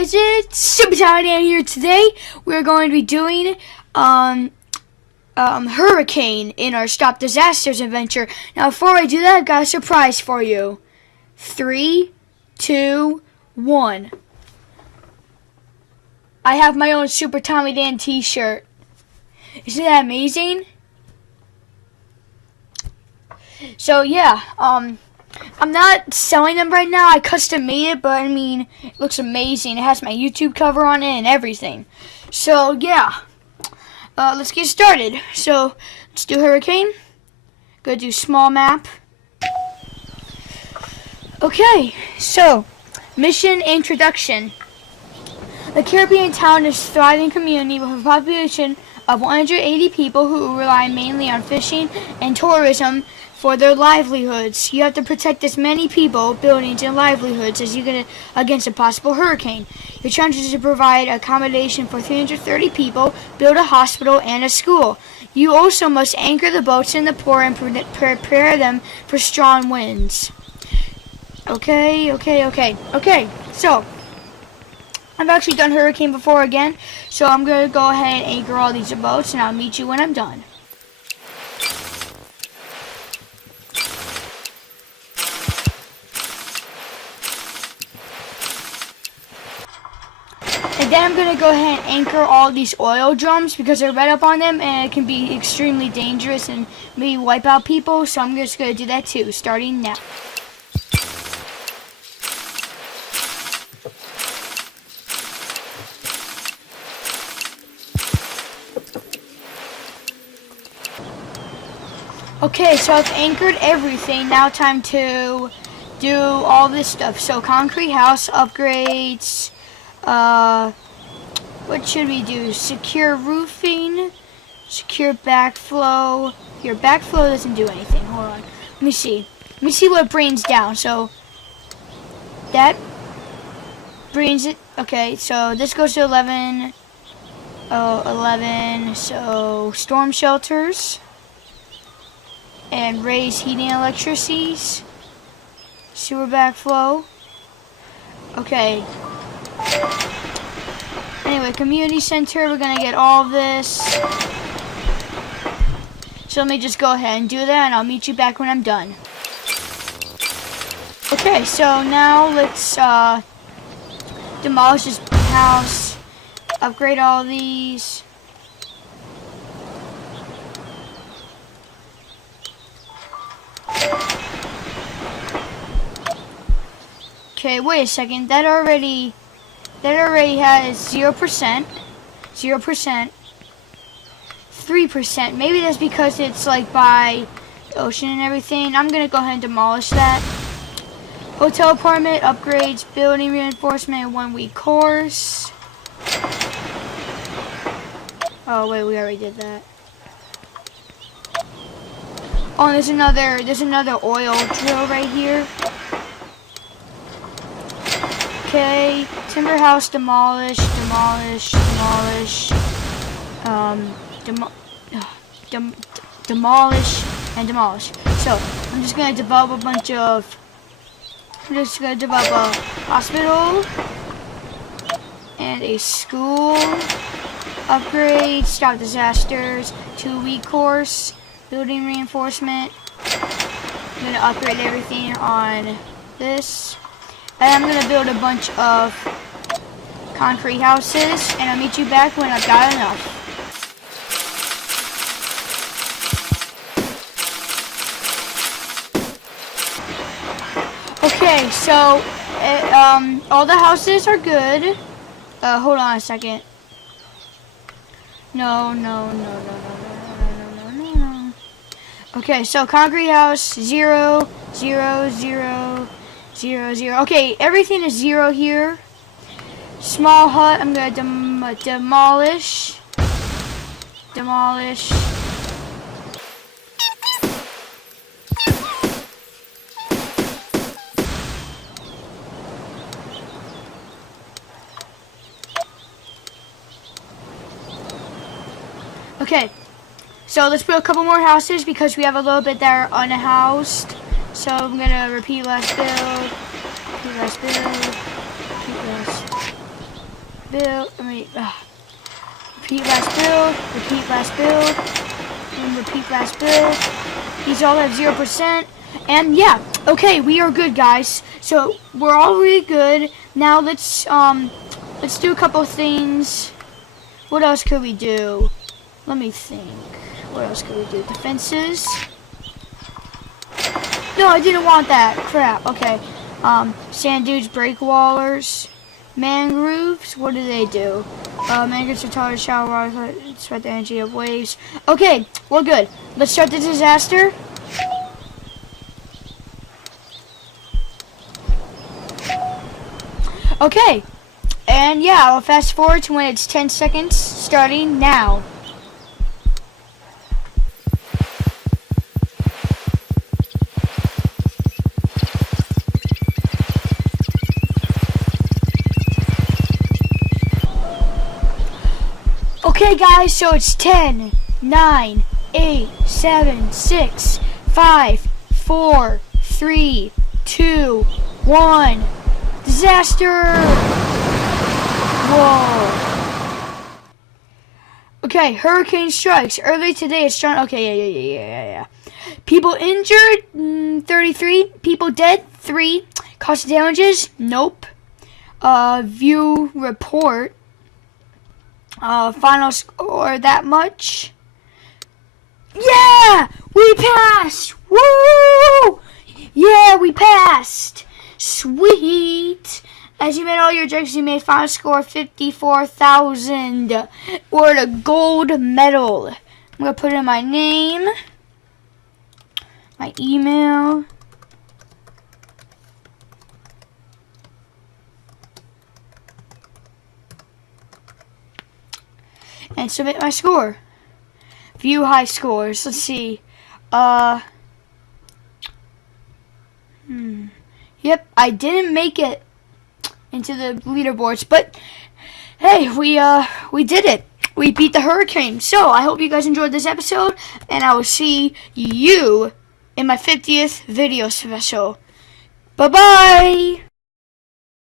guys, it's Super Dan here. Today we're going to be doing Hurricane in our Stop Disasters adventure. Now before I do that, I've got a surprise for you. 3, 2, 1. I have my own Super Tommy Dan t-shirt. Isn't that amazing? So yeah, I'm not selling them right now. I custom made it, but I mean, it looks amazing. It has my YouTube cover on it and everything. So yeah, let's get started. So let's do Hurricane. Go do small map. Okay, so mission introduction. The Caribbean town is a thriving community with a population of 180 people who rely mainly on fishing and tourism for their livelihoods. You have to protect as many people, buildings, and livelihoods as you can against a possible hurricane. Your challenge is to provide accommodation for 330 people, build a hospital, and a school. You also must anchor the boats in the port and prepare them for strong winds. Okay, so I've actually done Hurricane before again, so I'm going to go ahead and anchor all these boats, and I'll meet you when I'm done. And then I'm going to go ahead and anchor all these oil drums because I read up on them and it can be extremely dangerous and maybe wipe out people, so I'm just going to do that too, starting now. Okay, so I've anchored everything. Now time to do all this stuff. So concrete house upgrades. What should we do? Secure roofing. Secure backflow. Your backflow doesn't do anything. Hold on. Let me see. Let me see what brings down. So that brings it. Okay, so this goes to 11. Oh, 11. So storm shelters. And raise heating and electricities. Sewer backflow. Okay. Anyway, community center, we're gonna get all of this. So let me just go ahead and do that, and I'll meet you back when I'm done. Okay, so now let's demolish this house, upgrade all these. Okay, wait a second. That already has 0%, 3%. Maybe that's because it's like by the ocean and everything. I'm gonna go ahead and demolish that. Hotel apartment upgrades, building reinforcement, 1-week course. Oh wait, we already did that. Oh, there's another oil drill right here. Okay, timber house demolish, demolish, and demolish. So I'm just gonna develop a hospital and a school. Upgrade, stop disasters, 2-week course, building reinforcement. I'm gonna upgrade everything on this. And I'm going to build a bunch of concrete houses, and I'll meet you back when I've got enough. Okay, so all the houses are good. Hold on a second. No. Okay, so concrete house, 0, 0, 0. 0, 0. Okay, everything is 0 here. Small hut, I'm gonna demolish. Demolish. Okay, so let's build a couple more houses because we have a little bit that are unhoused. So I'm gonna repeat last build, repeat last build, repeat last. build. Repeat last build. Repeat last build. And repeat last build. These all have 0%. And yeah, okay, we are good, guys. So we're all really good. Now let's do a couple things. What else could we do? Let me think. What else could we do? Defenses. No, I didn't want that. Crap. Okay. Sand dunes, breakwallers, mangroves. What do they do? Mangroves are taller, shallow water, spread the energy of waves. Okay, we're good. Let's start the disaster. Okay, and yeah, I'll fast forward to when it's 10 seconds, starting now. Okay guys, so it's 10, 9, 8, 7, 6, 5, 4, 3, 2, 1. Disaster! Whoa. Okay, hurricane strikes. Early today it's strong. Okay, yeah. People injured, 33. People dead, 3. Cost of damages, nope. View report. Final score that much. Yeah! We passed! Woo! Yeah, we passed! Sweet! As you made all your objectives, you made final score 54,000. Or a gold medal. I'm going to put in my name, my email, and submit my score. View high scores. Let's see. Yep, I didn't make it into the leaderboards, but hey, we did it. We beat the hurricane. So I hope you guys enjoyed this episode, and I will see you in my 50th video special. Bye bye.